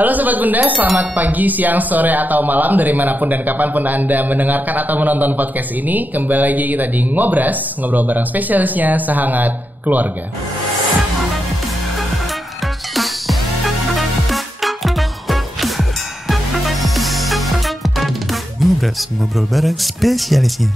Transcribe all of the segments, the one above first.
Halo Sobat Bunda, selamat pagi, siang, sore, atau malam dari manapun dan kapanpun Anda mendengarkan atau menonton podcast ini. Kembali lagi kita di Ngobras, ngobrol bareng spesialisnya sehangat keluarga. Ngobras, ngobrol bareng spesialisnya.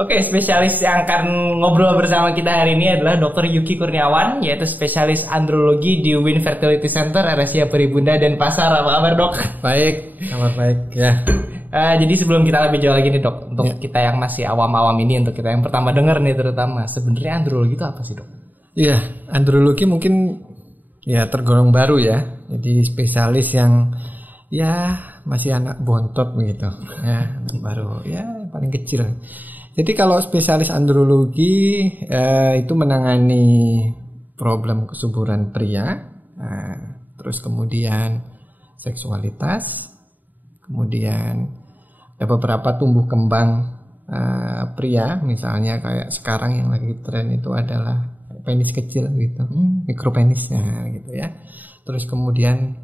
Oke, spesialis yang akan ngobrol bersama kita hari ini adalah Dr. Yuki Kurniawan, yaitu spesialis andrologi di Win Fertility Center, RSCA Peribunda dan Pasar. Apa kabar, Dok? Baik, sangat baik ya. Jadi sebelum kita lebih jauh lagi nih, Dok, untuk kita yang masih awam-awam ini, untuk kita yang pertama dengar nih terutama, sebenarnya andrologi itu apa sih, Dok? Iya, andrologi mungkin ya tergolong baru ya. Jadi spesialis yang ya masih anak bontot begitu. Ya, baru ya paling kecil. Jadi kalau spesialis andrologi itu menangani problem kesuburan pria, terus kemudian seksualitas, kemudian ada beberapa tumbuh kembang pria, misalnya kayak sekarang yang lagi tren itu adalah penis kecil gitu, mikropenisnya gitu ya. Terus kemudian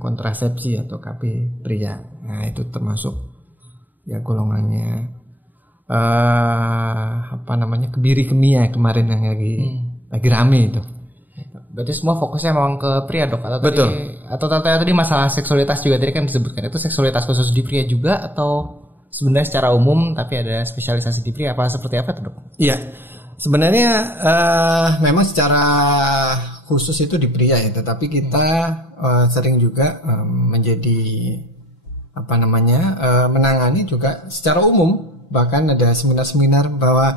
kontrasepsi atau KB pria, nah itu termasuk ya golongannya. Kebiri kemia kemarin yang lagi rame itu. Berarti semua fokusnya memang ke pria, Dok? Atau betul. Tadi masalah seksualitas juga tadi kan disebutkan, itu seksualitas khusus di pria juga atau sebenarnya secara umum tapi ada spesialisasi di pria, apa seperti apa tuh, Dok? Iya, sebenarnya memang secara khusus itu di pria ya, tetapi kita sering juga menjadi menangani juga secara umum. Bahkan ada seminar-seminar bahwa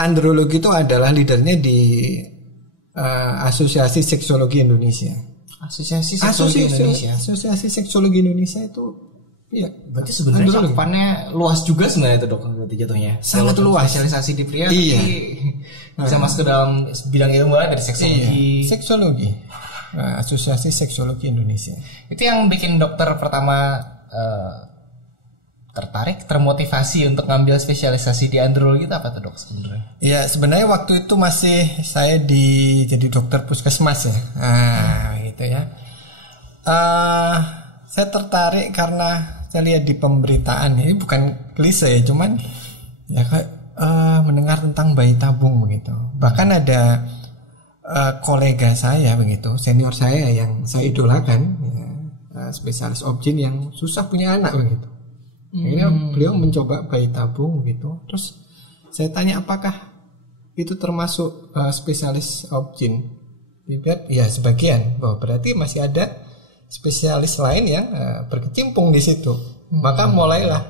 andrologi itu adalah leadernya di Asosiasi Seksologi Indonesia. Asosiasi Seksologi Indonesia itu ya, berarti sebenarnya cakupannya luas juga sebenarnya itu, Dok, berarti jatuhnya. Sangat luas. Spesialisasi di pria iya. Tapi bisa masuk ke dalam bidang ilmu dari seksologi. Iya. Seksologi. Asosiasi Seksologi Indonesia. Itu yang bikin dokter pertama tertarik, termotivasi untuk ngambil spesialisasi di andrologi itu apa tuh, Dok, sebenarnya? Ya sebenarnya waktu itu masih saya jadi dokter puskesmas ya, gitu ya. Saya tertarik karena saya lihat di pemberitaan, ini bukan klise ya, cuman ya mendengar tentang bayi tabung begitu. Bahkan ada kolega saya begitu, senior saya yang saya idolakan, ya, spesialis obgyn yang susah punya anak begitu. Akhirnya beliau mencoba bayi tabung gitu. Terus saya tanya apakah itu termasuk spesialis obgyn. Dia bilang ya sebagian. Bahwa berarti masih ada spesialis lain yang berkecimpung di situ. Maka mulailah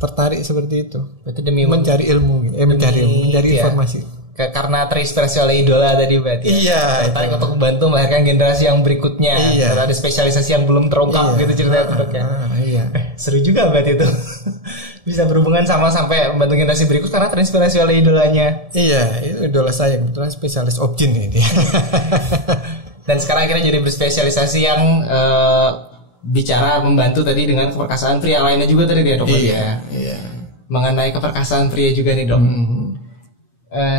tertarik seperti itu. Berarti demi mencari ilmu, mencari informasi. Karena terinspirasi oleh idola tadi berarti. Iya. Tertarik untuk membantu melahirkan generasi yang berikutnya. Iya. Karena ada spesialisasi yang belum terungkap gitu ceritanya, Dok, ya. Iya. Seru juga berarti itu. Bisa berhubungan sama sampai membantu generasi berikut karena terinspirasi oleh idolanya. Iya, itu idola saya kebetulan spesialis obgyn ini. Dan sekarang akhirnya jadi berspesialisasi yang bicara membantu tadi dengan keperkasaan pria lainnya juga tadi dia, Dok. Iya. Mengenai keperkasaan pria juga nih, Dok.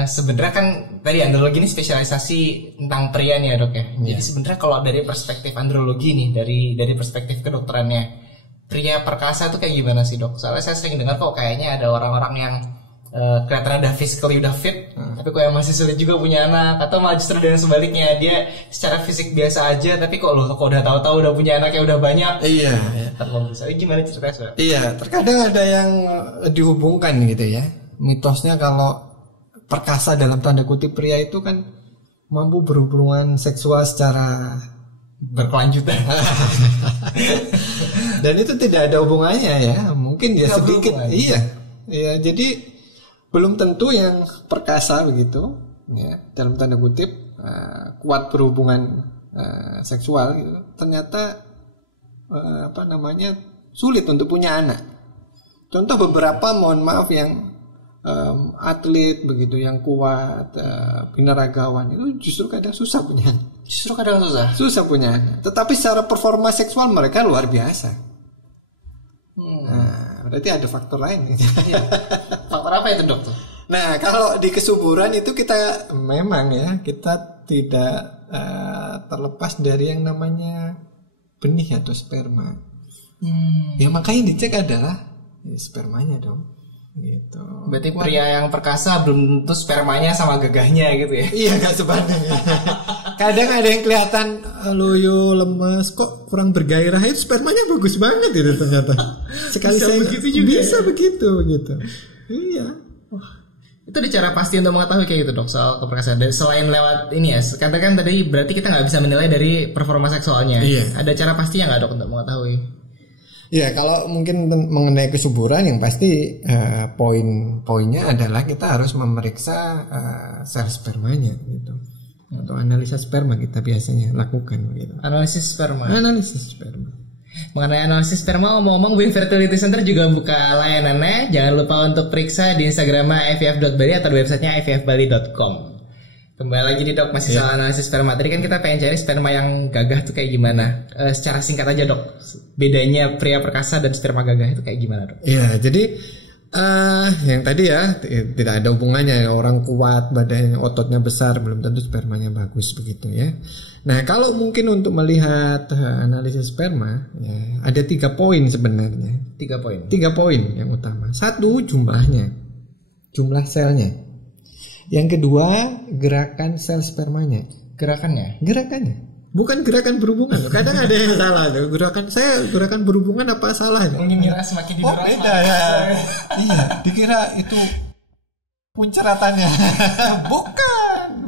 Sebenarnya kan tadi andrologi ini spesialisasi tentang pria nih ya, Dok, ya. Jadi sebenarnya kalau dari perspektif andrologi nih, dari perspektif kedokterannya, pria perkasa itu kayak gimana sih, Dok? Soalnya saya sering dengar kok kayaknya ada orang-orang yang kelihatannya udah physically udah fit, tapi kok yang masih sulit juga punya anak, atau malah justru dengan sebaliknya, dia secara fisik biasa aja tapi kok udah tahu-tahu udah punya anak yang udah banyak. Iya. Gimana ceritanya? Iya, terkadang ada yang dihubungkan gitu ya. Mitosnya kalau perkasa dalam tanda kutip pria itu kan mampu berhubungan seksual secara berkelanjutan. Dan itu tidak ada hubungannya ya. Mungkin dia sedikit. Iya. Jadi belum tentu yang perkasa begitu ya, dalam tanda kutip kuat berhubungan seksual gitu. Ternyata sulit untuk punya anak. Contoh beberapa, mohon maaf, yang atlet begitu yang kuat, binaragawan itu justru kadang susah punya. Susah punya. Tetapi secara performa seksual mereka luar biasa. Nah, berarti ada faktor lain. Faktor apa itu, Dokter? Nah, kalau di kesuburan itu kita memang ya kita tidak terlepas dari yang namanya benih atau sperma. Ya makanya dicek adalah spermanya dong. Gitu. Berarti pria yang perkasa belum tentu spermanya sama gagahnya gitu ya? Iya, nggak sebanding. Kadang ada yang kelihatan loyo, lemes, kok kurang bergairah, itu spermanya bagus banget itu ternyata. Sekali bisa saya begitu juga bisa ya? begitu gitu. Iya. Itu ada cara pasti untuk mengetahui kayak gitu dok soal keperkasaan. Dan selain lewat ini ya, katakan tadi berarti kita nggak bisa menilai dari performa seksualnya. Iya. Ada cara pastinya nggak dok untuk mengetahui? Ya kalau mungkin mengenai kesuburan yang pasti poin-poinnya adalah kita harus memeriksa sel spermanya gitu, atau analisa sperma kita biasanya lakukan gitu. Analisis sperma. Analisis sperma. Mengenai analisis sperma, ngomong-ngomong, Win Fertility Center juga buka layanannya. Jangan lupa untuk periksa di Instagramnya ivf.bali atau di websitenya ivfbali.com. Kembali lagi nih dok, masih soal analisis sperma. Tadi kan kita pengen cari sperma yang gagah tuh kayak gimana. Secara singkat aja dok, bedanya pria perkasa dan sperma gagah itu kayak gimana dok? Iya, jadi yang tadi ya tidak ada hubungannya. Orang kuat, badannya, ototnya besar, belum tentu spermanya bagus begitu ya. Nah kalau mungkin untuk melihat analisis sperma, ya, ada 3 poin sebenarnya. 3 poin. 3 poin yang utama. 1, jumlahnya, jumlah selnya. Yang kedua, gerakan sel spermanya. Gerakannya? Bukan gerakan berhubungan. Kadang ada yang salah tuh. Gerakan berhubungan apa salah? Mengira semakin didorong. Beda ya. Iya, dikira itu puncaratannya.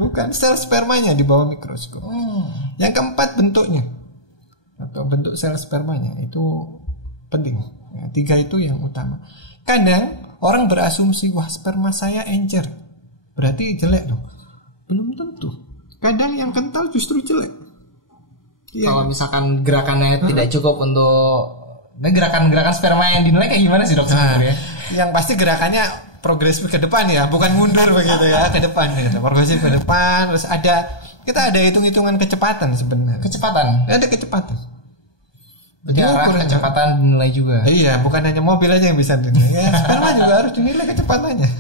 Bukan sel spermanya di bawah mikroskop. Yang keempat, bentuknya. Atau bentuk sel spermanya itu penting. Ya, 3 itu yang utama. Kadang orang berasumsi wah sperma saya encer. Berarti jelek dong. Belum tentu. Kadang yang kental justru jelek. Ya. Kalau misalkan gerakannya tidak cukup untuk gerakan sperma yang dinilai kayak gimana sih dok sebenarnya? Yang pasti gerakannya progresif ke depan ya, bukan mundur begitu ya, ke depan gitu. Progresif ke depan, terus kita ada hitung-hitungan kecepatan sebenarnya. Kecepatan? Ada kecepatan. Berarti arah kecepatan dinilai juga. Iya, bukan hanya mobil aja yang bisa dinilai. Ya, sperma juga harus dinilai kecepatannya.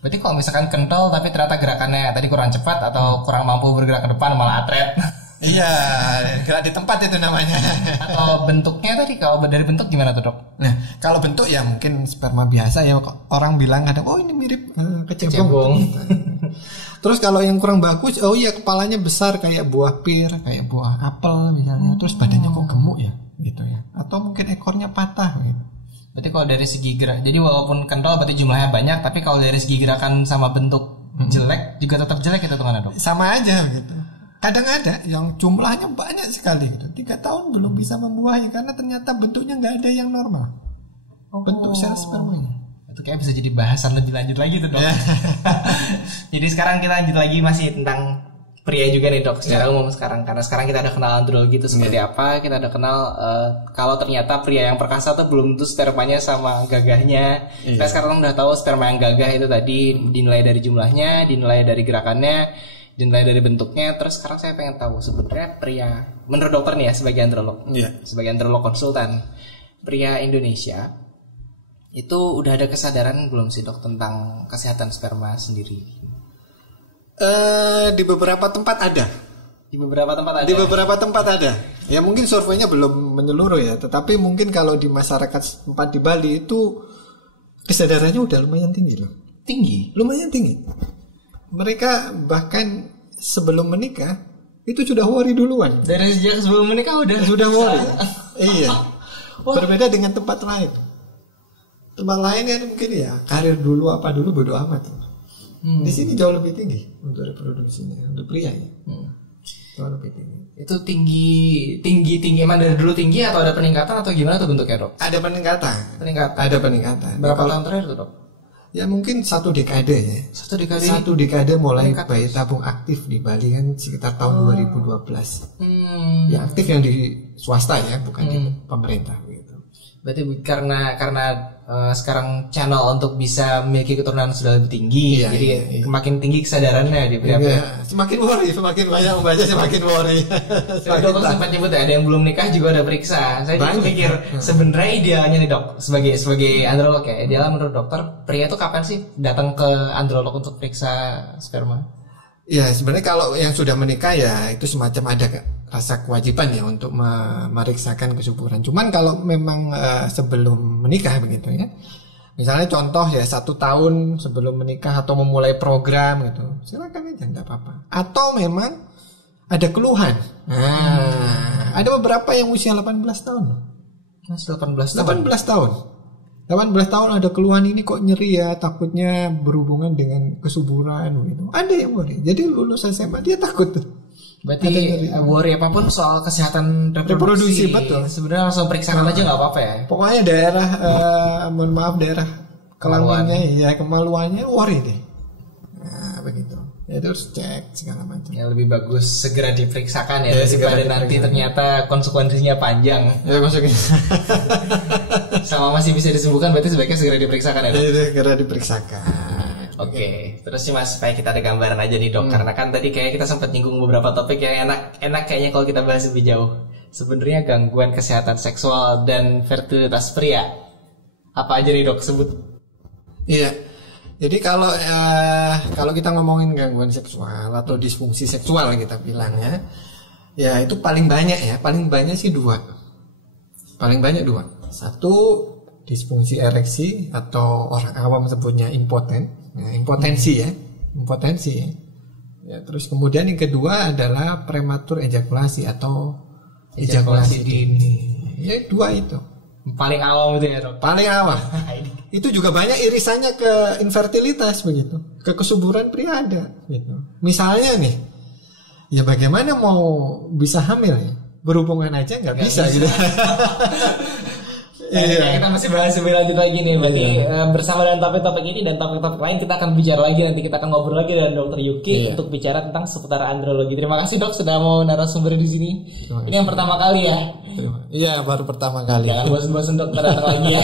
Berarti kalau misalkan kental tapi ternyata gerakannya tadi kurang cepat atau kurang mampu bergerak ke depan malah atlet. Iya, gerak di tempat itu namanya. Atau bentuknya tadi, kalau dari bentuk gimana tuh dok? Nah, kalau bentuk ya mungkin sperma biasa ya. Orang bilang kadang oh ini mirip kecebong. Terus kalau yang kurang bagus, oh iya kepalanya besar kayak buah pir, kayak buah apel misalnya. Terus badannya kok gemuk ya, gitu ya. Atau mungkin ekornya patah gitu. Berarti kalau dari segi gerak, jadi walaupun kental berarti jumlahnya banyak, tapi kalau dari segi gerakan sama bentuk jelek juga tetap jelek itu tuh dok? Sama aja gitu. Kadang ada yang jumlahnya banyak sekali gitu, 3 tahun belum bisa membuahi karena ternyata bentuknya nggak ada yang normal. Bentuk sel spermanya. Itu kayak bisa jadi bahasan lebih lanjut lagi tuh dok. Jadi sekarang kita lanjut lagi masih tentang pria juga nih dok secara umum sekarang, karena sekarang kita ada kenal andrologi itu seperti apa, kita ada kenal kalau ternyata pria yang perkasa tuh belum tentu spermanya sama gagahnya. Kita sekarang udah tahu sperma yang gagah itu tadi dinilai dari jumlahnya, dinilai dari gerakannya, dinilai dari bentuknya. Terus sekarang saya pengen tahu sebenarnya pria, menurut dokter nih ya sebagai androlog, sebagai androlog konsultan, pria Indonesia itu udah ada kesadaran belum sih dok tentang kesehatan sperma sendiri? Di beberapa tempat ada. Di beberapa tempat ada. Ya mungkin surveinya belum menyeluruh ya, tetapi mungkin kalau di masyarakat tempat di Bali itu kesadarannya udah lumayan tinggi loh. Lumayan tinggi. Mereka bahkan sebelum menikah itu sudah worry duluan. Dari sejak sebelum menikah sudah worry. Iya. Berbeda dengan tempat lain. Tempat lain kan mungkin ya karir dulu apa dulu bodo amat. Di sini jauh lebih tinggi untuk reproduksinya, untuk pria ya. Jauh lebih tinggi. Itu tinggi emang dari dulu tinggi atau ada peningkatan atau gimana tuh bentuknya dok? Ada peningkatan. Ada peningkatan. Berapa tahun terakhir tuh dok? Ya mungkin 1 dekade ya. 1 dekade mulai bayi tabung aktif di Bali kan sekitar tahun 2012. Ya aktif yang di swasta ya, bukan di pemerintah gitu. Berarti karena sekarang channel untuk bisa memiliki keturunan sudah lebih tinggi, jadi semakin tinggi kesadarannya di pria. Semakin worry, semakin banyak membaca semakin worry. Dokter sempat nyebut ya, ada yang belum nikah juga udah periksa. Saya juga pikir sebenarnya idealnya nih dok, sebagai androlog ya, idealnya menurut dokter pria itu kapan sih datang ke androlog untuk periksa sperma? Ya sebenarnya kalau yang sudah menikah ya itu semacam ada rasa kewajiban ya untuk memeriksakan kesuburan. Cuman kalau memang sebelum menikah begitu ya, misalnya contoh ya 1 tahun sebelum menikah atau memulai program gitu, silakan aja nggak apa-apa. Atau memang ada keluhan. Ada beberapa yang usia 18 tahun. Mas 18 tahun. 18 tahun ada keluhan, ini kok nyeri ya, takutnya berhubungan dengan kesuburan gitu. Ada yang worry. Jadi lulus SMA dia takut. Berarti worry apapun soal kesehatan reproduksi betul. Sebenarnya langsung periksakan aja nggak apa-apa ya. Pokoknya daerah mohon maaf daerah kelaminnya ya kemaluannya worry deh. Nah, begitu. Ya itu harus cek segala macam. Yang lebih bagus segera diperiksakan ya daripada nanti ternyata konsekuensinya panjang. Ya maksudnya. Sama masih bisa disembuhkan, berarti sebaiknya segera diperiksakan ya, Dok? Iya, segera diperiksakan. Oke, terus sih Mas, supaya kita ada gambaran aja nih Dok, karena kan tadi kayak kita sempat nyinggung beberapa topik yang enak kayaknya kalau kita bahas lebih jauh. Sebenarnya gangguan kesehatan seksual dan fertilitas pria apa aja nih Dok, sebut? Iya. Jadi kalau kita ngomongin gangguan seksual atau disfungsi seksual kita bilang ya itu paling banyak sih 2. Paling banyak 2. Satu disfungsi ereksi atau orang awam sebutnya impotensi ya. Ya, terus kemudian yang kedua adalah prematur ejakulasi atau ejakulasi dini. Ya 2 itu. Paling awam itu ya Dok. Paling awam. Itu juga banyak irisannya ke infertilitas begitu, ke kesuburan pria ada gitu. Misalnya nih, ya bagaimana mau bisa hamil ya? Berhubungan aja nggak bisa gitu. Iya. Kita masih bahas lebih lanjut lagi nih. Berarti bersama dengan topik-topik ini dan topik-topik lain kita akan bicara lagi, nanti kita akan ngobrol lagi dengan Dr. Yuki untuk bicara tentang seputar andrologi. Terima kasih Dok sudah mau narasumber di sini. Ini yang pertama kali ya. Iya, baru pertama kali. Jangan bosan-bosan Dok, datang lagi ya.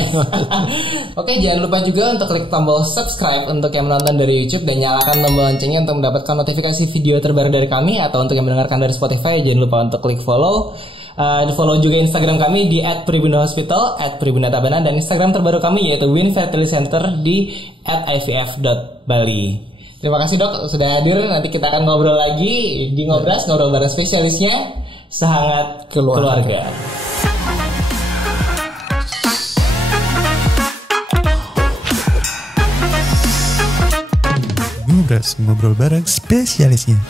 Oke, jangan lupa juga untuk klik tombol subscribe untuk yang menonton dari YouTube dan nyalakan tombol loncengnya untuk mendapatkan notifikasi video terbaru dari kami, atau untuk yang mendengarkan dari Spotify jangan lupa untuk klik follow. Di follow juga Instagram kami di @pribunda_hospital, @pribunda_tabanan, dan Instagram terbaru kami yaitu Win Fertility Center di @ivf.bali. Terima kasih Dok sudah hadir. Nanti kita akan ngobrol lagi di Ngobras, ngobrol bareng spesialisnya Sehangat Keluarga. Ngobras, ngobrol bareng spesialisnya.